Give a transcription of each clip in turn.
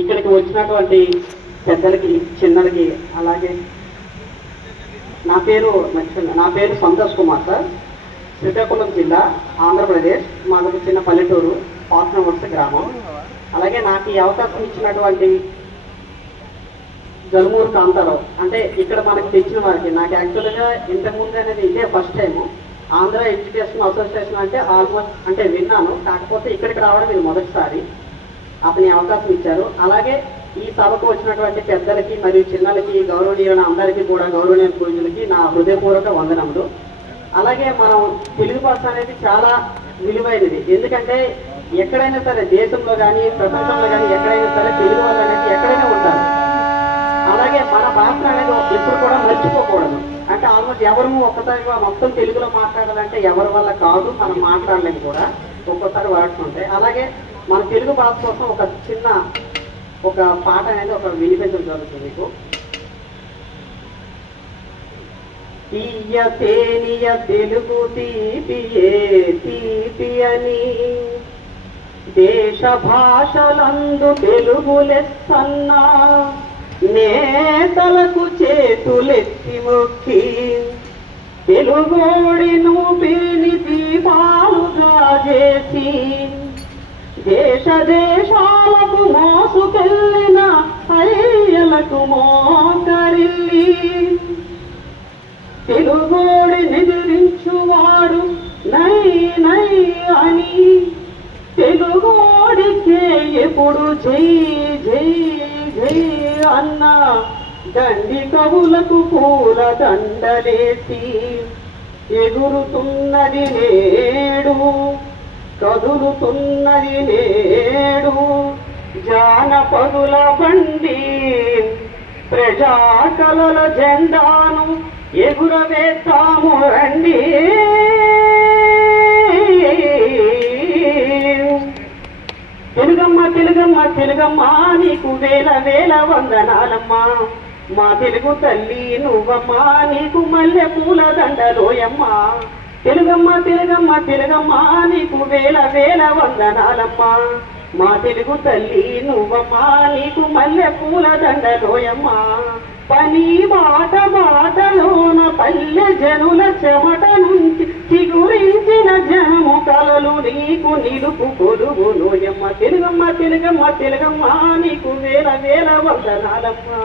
ఇక్కడికి వచ్చినటువంటి పెద్దలకి, చిన్నలకి, అలాగే నా పేరు సంతోష్ కుమార్ సార్. శ్రీకాకుళం జిల్లా, ఆంధ్రప్రదేశ్. మాది చిన్న పల్లెటూరు, పాత్నవర్స గ్రామం. అలాగే నాకు ఈ అవకాశం ఇచ్చినటువంటి జలుమూరు కాంతారావు, అంటే ఇక్కడ మనకి తెచ్చిన వారికి, నాకు యాక్చువల్గా ఇంతకుముందు అనేది ఇదే first time. Andhra education association అంటే ఆల్మోస్ట్ అంటే విన్నాను, కాకపోతే ఇక్కడికి రావడం ఇది మొదటిసారి. అతని అవకాశం ఇచ్చారు. అలాగే ఈ సభకు వచ్చినటువంటి పెద్దలకి మరియు చిన్నలకి, గౌరవనీయుల అందరికీ కూడా, గౌరవనీయ పూజలకి నా హృదయపూర్వక వందనములు. అలాగే మనం తెలుగు భాష అనేది చాలా విలువైనది. ఎందుకంటే ఎక్కడైనా సరే, దేశంలో కానీ ప్రపంచంలో కానీ ఎక్కడైనా సరే తెలుగు వాళ్ళు అనేది ఎక్కడైనా ఉంటారు. అలాగే మన భాష అనేది ఎప్పుడు కూడా మర్చిపోకూడదు. అంటే ఆల్మోస్ట్ ఎవరు ఒక్కసారిగా మొత్తం తెలుగులో మాట్లాడాలంటే ఎవరి వల్ల కాదు, మనం మాట్లాడలేము కూడా ఒక్కోసారి వాడుతుంటే. అలాగే మన తెలుగు భాష కోసం ఒక పాట అనేది వినిపించడం జరుగుతుంది మీకు. తీయ తేనియ తెలుగు తీపియే తీపి అని, దేశ భాషలందు తెలుగు లెస్సన్నా, నేతలకు చేతులెత్తి మొక్కి, తెలుగోడి నూపిని దీపాలుగా చేసి, దేశ దేశాలకు మోసుకెళ్ళిన అయ్యలకు మోకరిల్లి, తెలుగోడి నిద్రించువాడు నై నై అని, తెలుగోడికే ఎప్పుడు జై జై జై అన్న, దండి కవులకు పూల దండలేసి, ఎగురుతున్నది నేడు, కదులుతున్నది నేడు జానపదుల బండి, ప్రజాకళల జెండాను ఎగురవేస్తాము రండి. తెలుగమ్మ తెలుగమ్మ తెలుగమ్మ నీకు వేల వేల వందనాలమ్మా, మా తెలుగు తల్లి నువ్వమ్మా, నీకు మల్లె పూల దండలోయమ్మా. తెలుగమ్మ తెలుగమ్మ తెలుగమ్మ నీకు వేల వేల వందనాలమ్మా, మా తెలుగు తల్లి నువ్వమ్మా, నీకు మల్లె పూల దండలోయమ్మా. పని బాటలోన పల్లె జనుల చెమట నుంచి చిగురించిన జనము కలలు నీకు నిలుపు కొలువు లోయమ్మ. తెలుగమ్మ తెలుగమ్మ తెలుగమ్మ నీకు వేల వేల వందనాలమ్మా,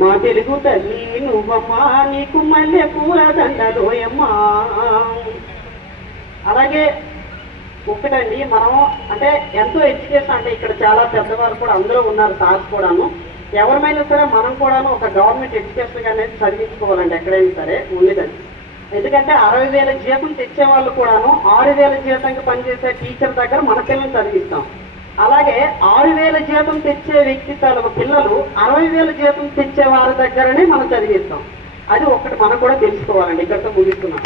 మా తెలుగు తల్లి నువ్వమ్మా, నీకు మల్లె పూల దండలోయమ్మా. అలాగే ఒకటండి, మనం అంటే ఎంతో ఎడ్యుకేషన్, అంటే ఇక్కడ చాలా పెద్దవారు కూడా అందరూ ఉన్నారు, సార్స్ కూడాను. ఎవరిమైనా సరే మనం కూడాను ఒక గవర్నమెంట్ ఎడ్యుకేషన్ అనేది చదివించుకోవాలండి, ఎక్కడైనా సరే ఉండేదండి. ఎందుకంటే 60,000 జీతం తెచ్చే వాళ్ళు కూడాను 6,000 జీతంకి పనిచేసే టీచర్ దగ్గర మన పిల్లల్ని చదివిస్తాం. అలాగే 6,000 జీతం తెచ్చే వ్యక్తి పిల్లలు 60,000 జీతం తెచ్చే వారి దగ్గరనే మనం చదివిస్తాం. అది ఒకటి మనం కూడా తెలుసుకోవాలండి. ఇక్కడితో ముగిస్తున్నాం.